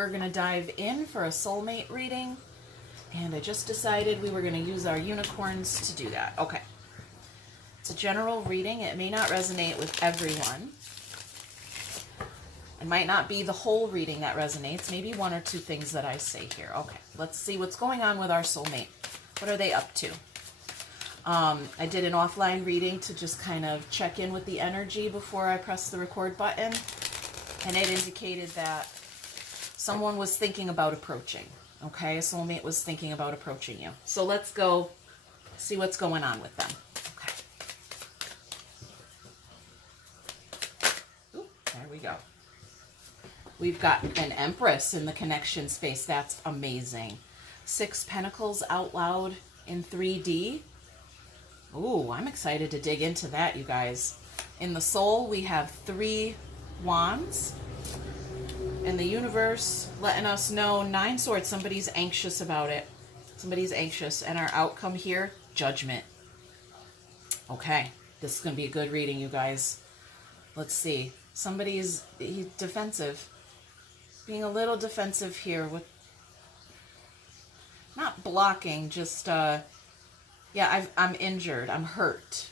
we're going to dive in for a soulmate reading. And I just decided we were going to use our unicorns to do that. Okay. It's a general reading. It may not resonate with everyone. It might not be the whole reading that resonates. Maybe one or two things that I say here. Okay, let's see what's going on with our soulmate. What are they up to? I did an offline reading to just kind of check in with the energy before I pressed the record button. And it indicated that someone was thinking about approaching. Okay, a soulmate was thinking about approaching you. So let's go see what's going on with them. Okay. Ooh, there we go. We've got an Empress in the connection space. That's amazing. 6 Pentacles out loud in 3D. Ooh, I'm excited to dig into that, you guys. In the soul, we have 3 Wands. In the universe, letting us know 9 Swords. Somebody's anxious about it. Somebody's anxious. And our outcome here, Judgment. Okay, this is going to be a good reading, you guys. Let's see. Somebody's defensive. Being a little defensive here with not blocking, just yeah, I'm injured, I'm hurt,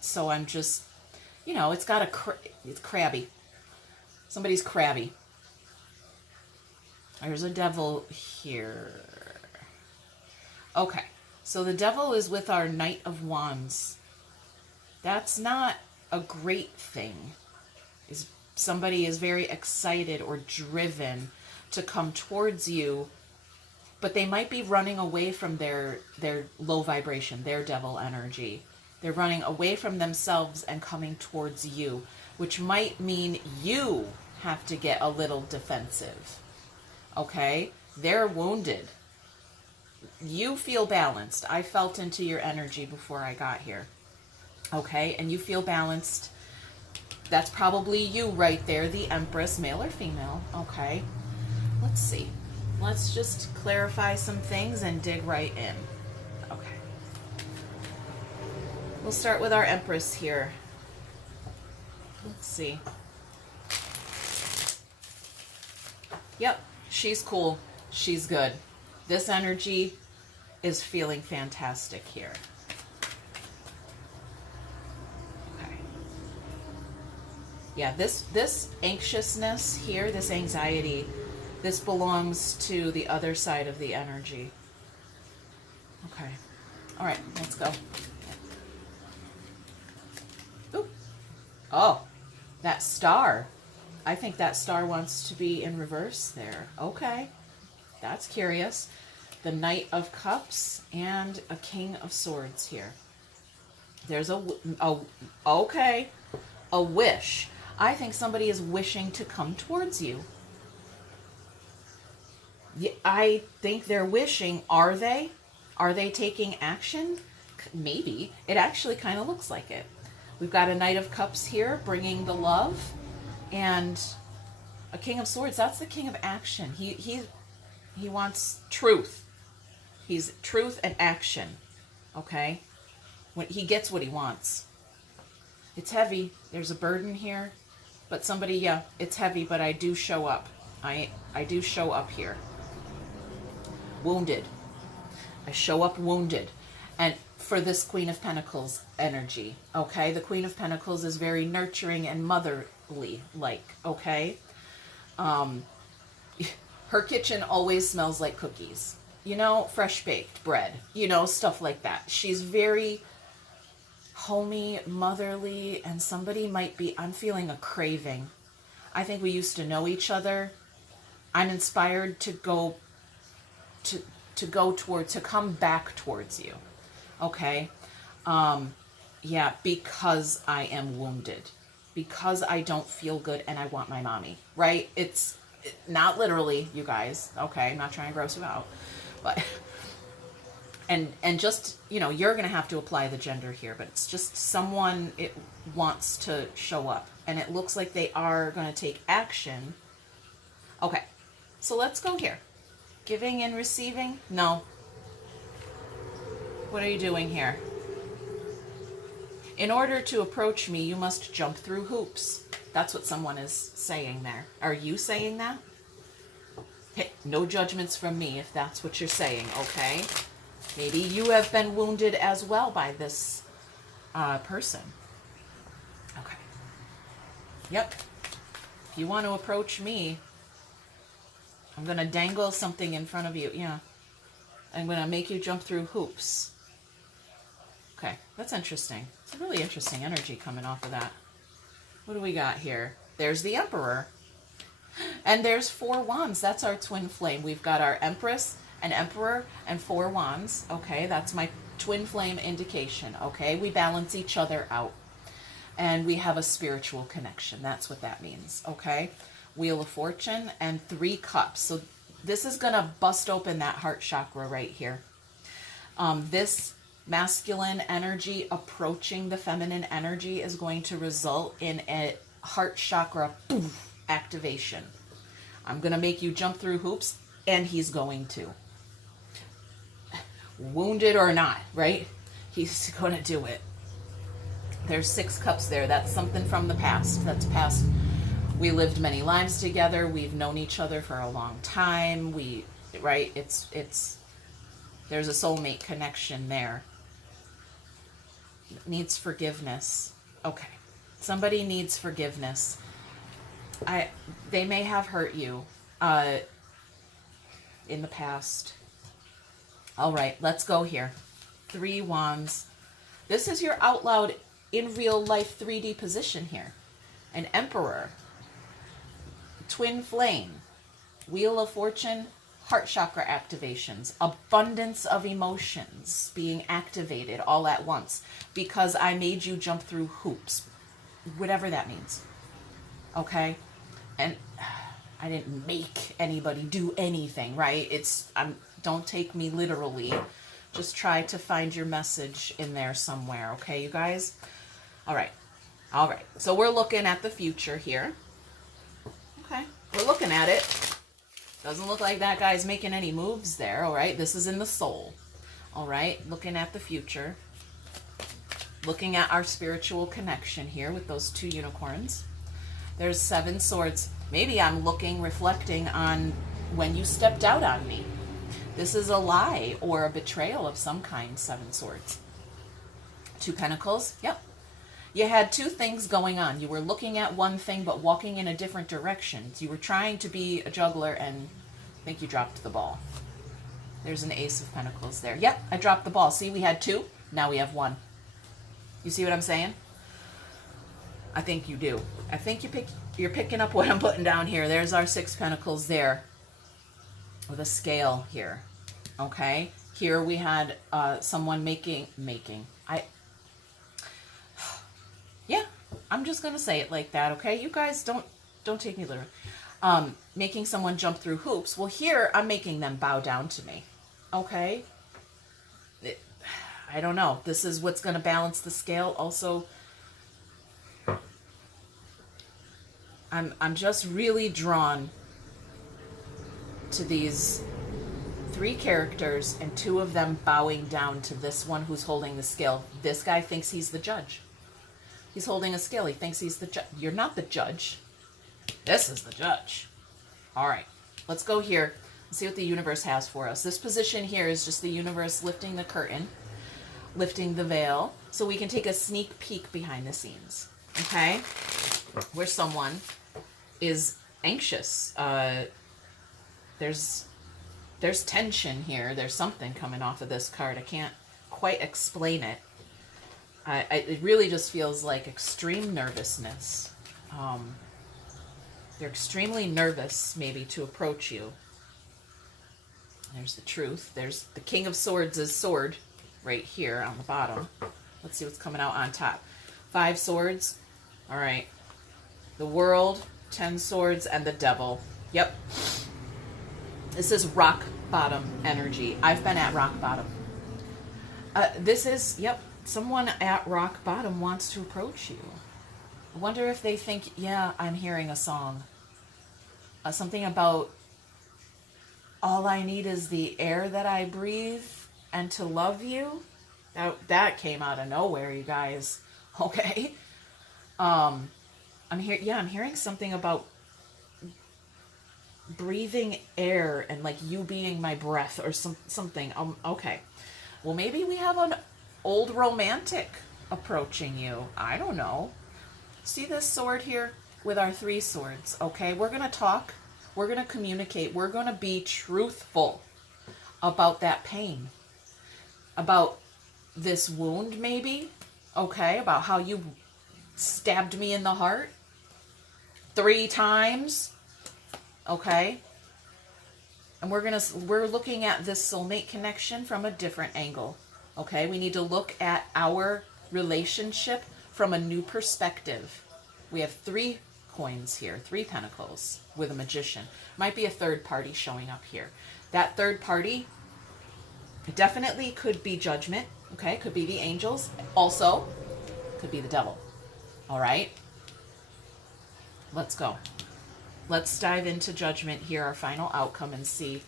so I'm just, you know, it's crabby. Somebody's crabby. There's a devil here. Okay, so the devil is with our Knight of Wands. That's not a great thing. Somebody is very excited or driven to come towards you, but they might be running away from their low vibration, their devil energy. They're running away from themselves and coming towards you, which might mean you have to get a little defensive. Okay? They're wounded. You feel balanced. I felt into your energy before I got here. Okay? And you feel balanced. That's probably you right there, the Empress, male or female. Okay, let's see. Let's just clarify some things and dig right in. Okay. We'll start with our Empress here. Let's see. Yep, she's cool. She's good. This energy is feeling fantastic here. Yeah, this anxiousness here, this anxiety, this belongs to the other side of the energy. Okay. All right, let's go. Ooh. Oh, that star. I think that star wants to be in reverse there. Okay. That's curious. The Knight of Cups and a King of Swords here. There's okay, a wish. I think somebody is wishing to come towards you. I think they're wishing. Are they? Are they taking action? Maybe. It actually kind of looks like it. We've got a Knight of Cups here bringing the love, and a King of Swords. That's the King of Action. He wants truth. He's truth and action. Okay? When he gets what he wants. It's heavy. There's a burden here. But somebody, yeah, it's heavy, but I do show up. I do show up here. Wounded. I show up wounded. And for this Queen of Pentacles energy, okay? The Queen of Pentacles is very nurturing and motherly-like, okay? Her kitchen always smells like cookies. You know, fresh baked bread. You know, stuff like that. She's very homey, motherly, and somebody might be, I'm feeling a craving. I think we used to know each other. I'm inspired to go to come back towards you. Okay? Yeah, because I am wounded. Because I don't feel good and I want my mommy. Right? It's not literally, you guys. Okay? I'm not trying to gross you out. But and just, you know, you're going to have to apply the gender here, but it's just someone, it wants to show up. And it looks like they are going to take action. Okay, so let's go here. Giving and receiving? No. What are you doing here? In order to approach me, you must jump through hoops. That's what someone is saying there. Are you saying that? Hey, no judgments from me if that's what you're saying, okay? Maybe you have been wounded as well by this person. Okay. Yep. If you want to approach me, I'm going to dangle something in front of you. Yeah. I'm going to make you jump through hoops. Okay, that's interesting. It's a really interesting energy coming off of that. What do we got here? There's the Emperor. And there's 4 wands. That's our twin flame. We've got our Empress, an Emperor, and 4 wands. Okay, that's my twin flame indication. Okay, we balance each other out. And we have a spiritual connection. That's what that means. Okay, Wheel of Fortune and 3 cups. So this is going to bust open that heart chakra right here. This masculine energy approaching the feminine energy is going to result in a heart chakra activation. I'm going to make you jump through hoops, and he's going to. Wounded or not, right? He's going to do it. There's 6 cups there. That's something from the past. That's past. We lived many lives together. We've known each other for a long time. Right? It's there's a soulmate connection there. Needs forgiveness. Okay. Somebody needs forgiveness. They may have hurt you in the past. All right, let's go here. 3 wands. This is your out loud in real life 3D position here. An Emperor. Twin flame. Wheel of Fortune. Heart chakra activations. Abundance of emotions being activated all at once. Because I made you jump through hoops. Whatever that means. Okay? And I didn't make anybody do anything, right? Don't take me literally. Just try to find your message in there somewhere, okay, you guys? All right. All right. So we're looking at the future here. Okay. We're looking at it. Doesn't look like that guy's making any moves there, all right? This is in the soul. All right. Looking at the future. Looking at our spiritual connection here with those 2 unicorns. There's 7 swords. Maybe I'm reflecting on when you stepped out on me. This is a lie or a betrayal of some kind, 7 swords. 2 pentacles. Yep. You had 2 things going on. You were looking at one thing but walking in a different direction. You were trying to be a juggler and I think you dropped the ball. There's an Ace of Pentacles there. Yep, I dropped the ball. See, we had 2. Now we have 1. You see what I'm saying? I think you do. I think you're picking up what I'm putting down here. There's our 6 pentacles there with a scale here. Okay? Here we had someone yeah, I'm just going to say it like that, okay? You guys don't take me literally. Making someone jump through hoops. Well, here I'm making them bow down to me. Okay? I don't know. This is what's going to balance the scale. Also, I'm just really drawn to these 3 characters and 2 of them bowing down to this one who's holding the scale. This guy thinks he's the judge. He's holding a scale. He thinks he's the judge. You're not the judge. This is the judge. All right. Let's go here and see what the universe has for us. This position here is just the universe lifting the curtain, lifting the veil, so we can take a sneak peek behind the scenes. Okay? Where someone is anxious. There's tension here. There's something coming off of this card. I can't quite explain it. It really just feels like extreme nervousness. They're extremely nervous, maybe, to approach you. There's the Truth. There's the King of Swords' sword right here on the bottom. Let's see what's coming out on top. 5 swords. All right. The World, 10 swords, and the Devil. Yep. This is rock bottom energy. I've been at rock bottom. This is, yep, someone at rock bottom wants to approach you. I wonder if they think, yeah, I'm hearing a song. Something about all I need is the air that I breathe and to love you. That came out of nowhere, you guys. Okay. I'm hearing something about breathing air and like you being my breath or something. Okay. Well, maybe we have an old romantic approaching you. I don't know. See this sword here with our 3 swords, okay? We're going to talk. We're going to communicate. We're going to be truthful about that pain, about this wound maybe, okay? About how you stabbed me in the heart 3 times, okay? And we're looking at this soulmate connection from a different angle, okay? We need to look at our relationship from a new perspective. We have 3 coins here, 3 pentacles with a magician. Might be a third party showing up here. That third party definitely could be judgment, okay? Could be the angels. Also, could be the devil, all right? Let's go. Let's dive into judgment here, our final outcome, and see.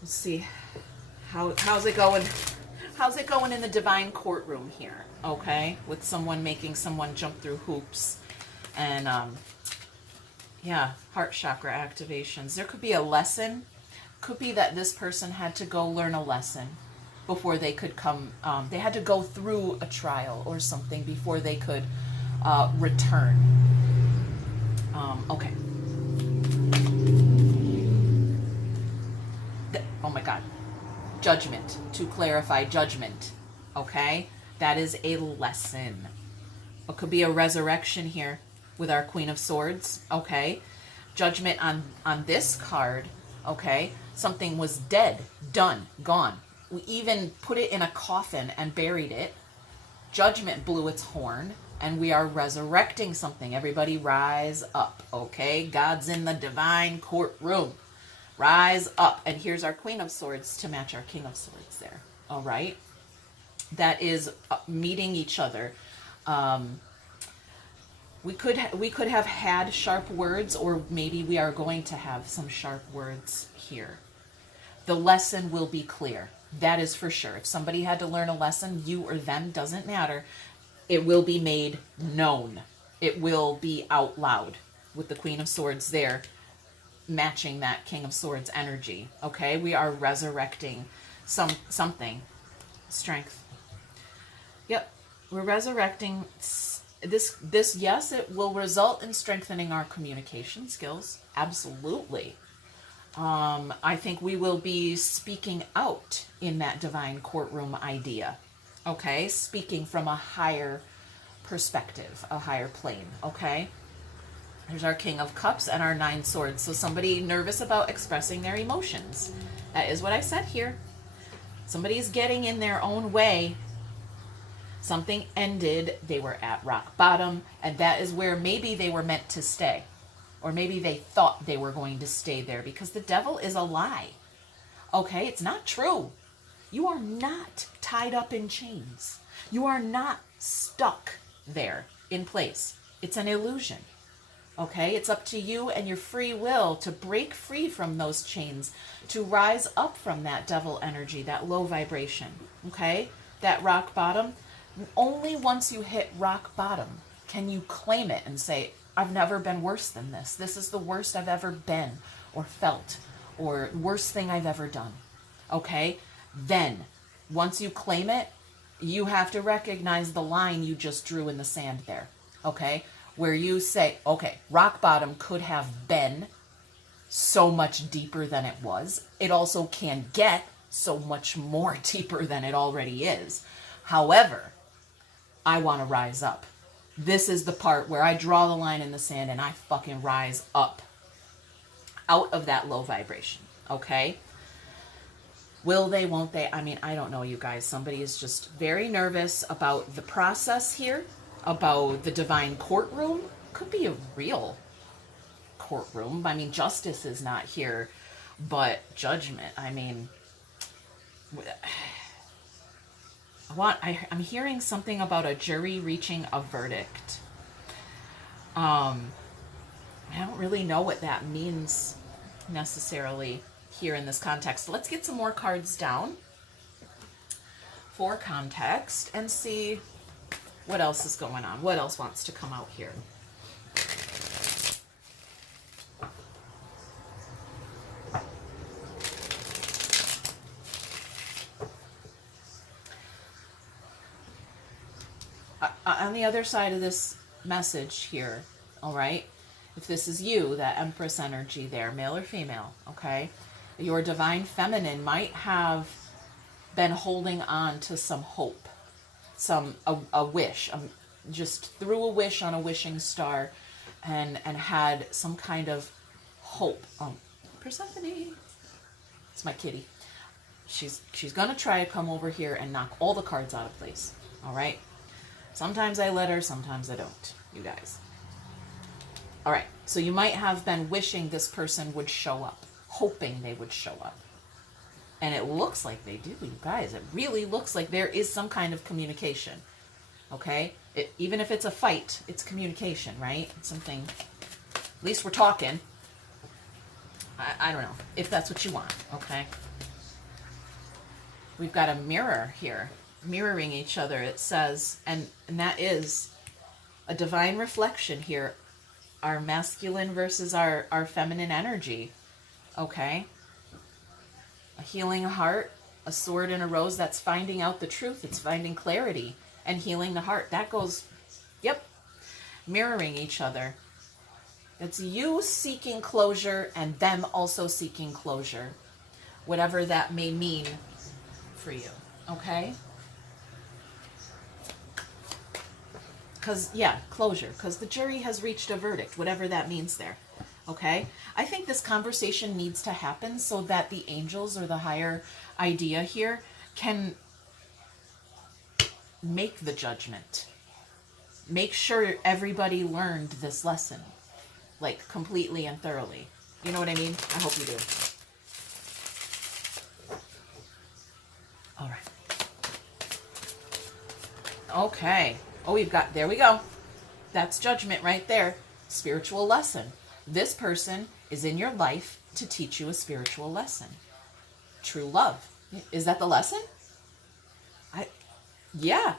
Let's see how's it going. How's it going in the divine courtroom here? Okay, with someone making someone jump through hoops, and yeah, heart chakra activations. There could be a lesson. Could be that this person had to go learn a lesson before they could come. They had to go through a trial or something before they could return. Okay. Oh my God. Judgment. To clarify, judgment. Okay? That is a lesson. It could be a resurrection here with our Queen of Swords. Okay? Judgment on this card. Okay? Something was dead, done, gone. We even put it in a coffin and buried it. Judgment blew its horn. And we are resurrecting something. Everybody rise up, okay? God's in the divine courtroom. Rise up. And here's our Queen of Swords to match our King of Swords there, all right? That is meeting each other. We could have had sharp words, or maybe we are going to have some sharp words here. The lesson will be clear. That is for sure. If somebody had to learn a lesson, you or them, doesn't matter. It will be made known. It will be out loud with the Queen of Swords there, matching that King of Swords energy. Okay, we are resurrecting something. Strength. Yep, we're resurrecting this. Yes, it will result in strengthening our communication skills. Absolutely. I think we will be speaking out in that divine courtroom idea. Okay, speaking from a higher perspective, a higher plane, okay? There's our King of Cups and our 9 Swords. So somebody nervous about expressing their emotions. That is what I said here. Somebody's getting in their own way. Something ended. They were at rock bottom, and that is where maybe they were meant to stay. Or maybe they thought they were going to stay there, because the devil is a lie. Okay, it's not true. You are not tied up in chains. You are not stuck there in place. It's an illusion. Okay? It's up to you and your free will to break free from those chains, to rise up from that devil energy, that low vibration. Okay? That rock bottom. Only once you hit rock bottom can you claim it and say, I've never been worse than this. This is the worst I've ever been or felt, or worst thing I've ever done. Okay? Then, once you claim it, you have to recognize the line you just drew in the sand there, okay? Where you say, okay, rock bottom could have been so much deeper than it was. It also can get so much more deeper than it already is. However, I want to rise up. This is the part where I draw the line in the sand and I fucking rise up out of that low vibration, okay? Will they, won't they? I mean, I don't know, you guys. Somebody is just very nervous about the process here, about the divine courtroom. Could be a real courtroom. I mean, justice is not here, but judgment. I mean, I'm hearing something about a jury reaching a verdict. I don't really know what that means necessarily here in this context. Let's get some more cards down for context and see what else is going on. What else wants to come out here? on the other side of this message here, all right, if this is you, that Empress energy there, male or female, okay, your divine feminine might have been holding on to some hope, a wish, just threw a wish on a wishing star, and had some kind of hope. Persephone, it's my kitty. She's gonna try to come over here and knock all the cards out of place. All right. Sometimes I let her, sometimes I don't. You guys. All right. So you might have been wishing this person would show up, hoping they would show up. And it looks like they do, you guys. It really looks like there is some kind of communication. Okay? Even if it's a fight, it's communication, right? It's something, at least we're talking. I don't know, if that's what you want, okay? We've got a mirror here, mirroring each other, it says, and that is a divine reflection here, our masculine versus our feminine energy, okay? A healing heart, a sword and a rose, that's finding out the truth, it's finding clarity and healing the heart. That goes, yep, mirroring each other. It's you seeking closure and them also seeking closure, whatever that may mean for you, okay? Because, yeah, closure, because the jury has reached a verdict, whatever that means there, okay? I think this conversation needs to happen so that the angels or the higher idea here can make the judgment. Make sure everybody learned this lesson, like completely and thoroughly. You know what I mean? I hope you do. All right. Okay. Oh, we've got, there we go. That's judgment right there. Spiritual lesson. This person is in your life to teach you a spiritual lesson. True love. Is that the lesson? Yeah.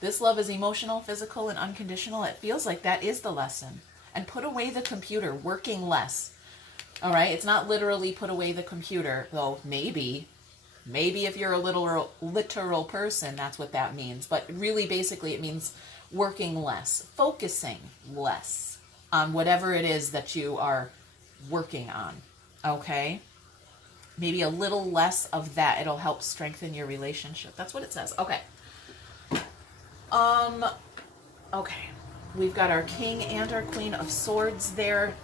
This love is emotional, physical, and unconditional. It feels like that is the lesson. And put away the computer, working less. All right? It's not literally put away the computer, though maybe if you're a literal person, that's what that means. But really, basically, it means working less, focusing less on whatever it is that you are working on. Okay? Maybe a little less of that. It'll help strengthen your relationship. That's what it says. Okay. Okay. We've got our King and our Queen of Swords there.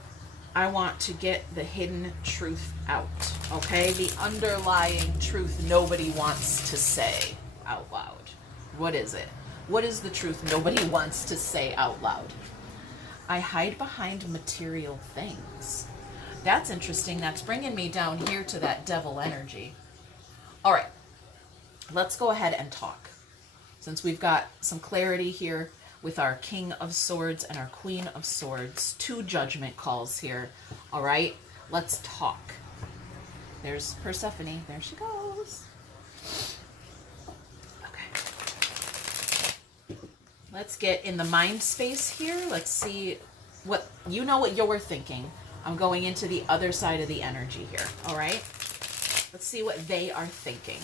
I want to get the hidden truth out, okay? The underlying truth nobody wants to say out loud. What is it? What is the truth nobody wants to say out loud? I hide behind material things. That's interesting. That's bringing me down here to that devil energy. All right. Let's go ahead and talk. Since we've got some clarity here with our King of Swords and our Queen of Swords, 2 judgment calls here. All right, let's talk. There's Persephone. There she goes. Okay. Let's get in the mind space here. Let's see what you're thinking. I'm going into the other side of the energy here. All right. Let's see what they are thinking.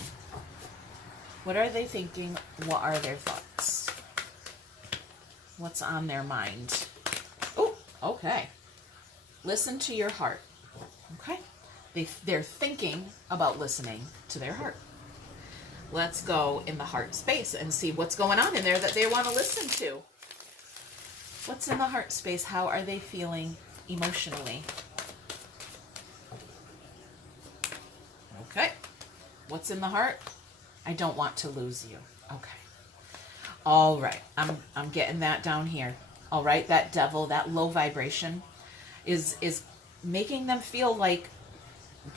What are they thinking? What are their thoughts? What's on their mind? Oh, okay. Listen to your heart. Okay. They're thinking about listening to their heart. Let's go in the heart space and see what's going on in there that they want to listen to. What's in the heart space? How are they feeling emotionally? Okay. What's in the heart? I don't want to lose you. Okay. All right. I'm getting that down here. All right. That devil, that low vibration is making them feel like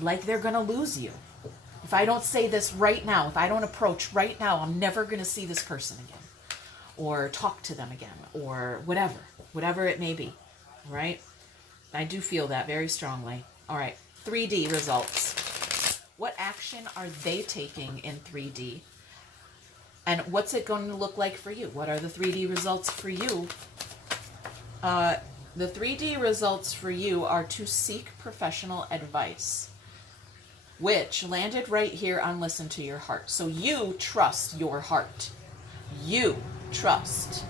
they're going to lose you. If I don't say this right now, if I don't approach right now, I'm never going to see this person again or talk to them again or whatever it may be. All right. I do feel that very strongly. All right. 3D results. What action are they taking in 3D? And what's it going to look like for you? What are the 3D results for you? The 3D results for you are to seek professional advice, which landed right here on listen to your heart. So you trust your heart. You trust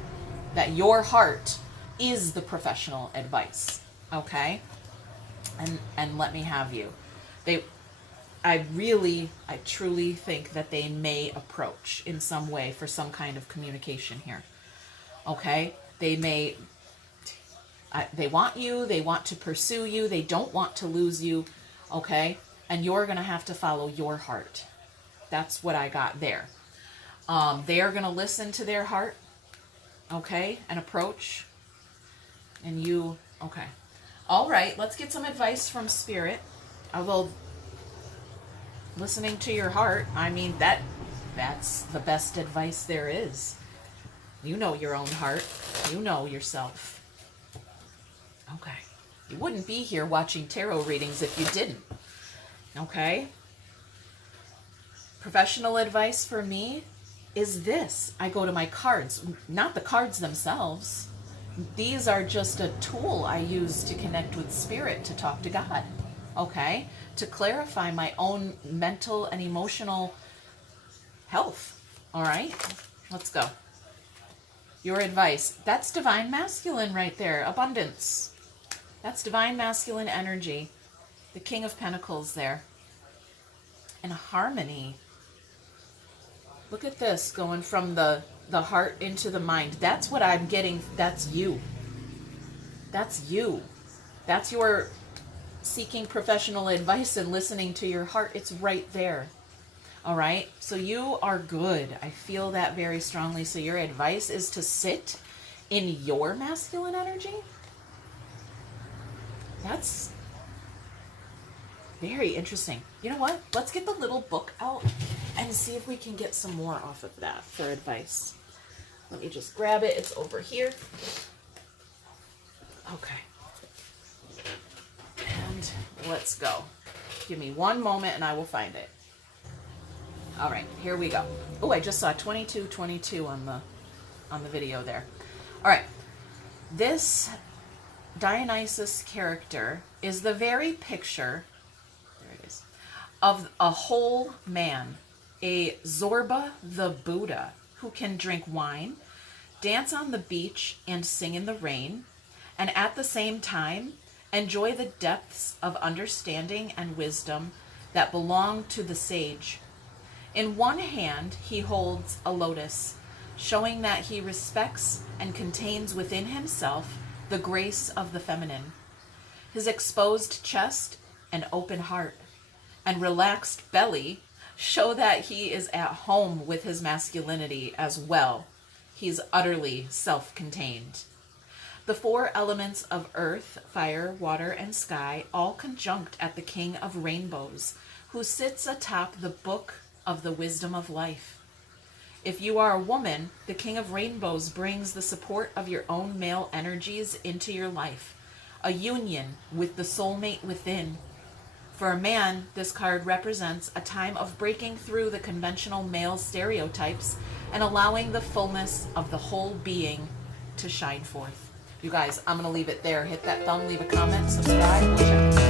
that your heart is the professional advice, okay? And let me have you. I truly think that they may approach in some way for some kind of communication here, okay? They want you, they want to pursue you, they don't want to lose you, okay? And you're going to have to follow your heart. That's what I got there. They are going to listen to their heart, okay, and approach. And you, okay. All right, let's get some advice from Spirit. Although, listening to your heart, I mean, that's the best advice there is. You know your own heart. You know yourself. Okay. You wouldn't be here watching tarot readings if you didn't. Okay? Professional advice for me is this. I go to my cards, not the cards themselves. These are just a tool I use to connect with Spirit, to talk to God. Okay? To clarify my own mental and emotional health. All right? Let's go. Your advice. That's divine masculine right there. Abundance. That's divine masculine energy. The King of Pentacles there. And harmony. Look at this, going from the heart into the mind. That's what I'm getting. That's you. That's you. That's your seeking professional advice and listening to your heart. It's right there. All right? So you are good. I feel that very strongly. So your advice is to sit in your masculine energy? That's very interesting. You know what? Let's get the little book out and see if we can get some more off of that for advice. Let me just grab it. It's over here. Okay. And let's go. Give me one moment and I will find it. All right, here we go. Oh, I just saw 2222 on the video there. All right. This Dionysus character is the very picture, there it is, of a whole man, a Zorba the Buddha, who can drink wine, dance on the beach, and sing in the rain, and at the same time enjoy the depths of understanding and wisdom that belong to the sage. In one hand, he holds a lotus, showing that he respects and contains within himself the grace of the feminine. His exposed chest and open heart and relaxed belly show that he is at home with his masculinity as well. He's utterly self-contained. The four elements of earth, fire, water, and sky all conjunct at the King of Rainbows, who sits atop the book of the wisdom of life. If you are a woman, the King of Rainbows brings the support of your own male energies into your life, a union with the soulmate within. For a man, this card represents a time of breaking through the conventional male stereotypes and allowing the fullness of the whole being to shine forth. You guys, I'm going to leave it there. Hit that thumb, leave a comment, subscribe. We'll check it out.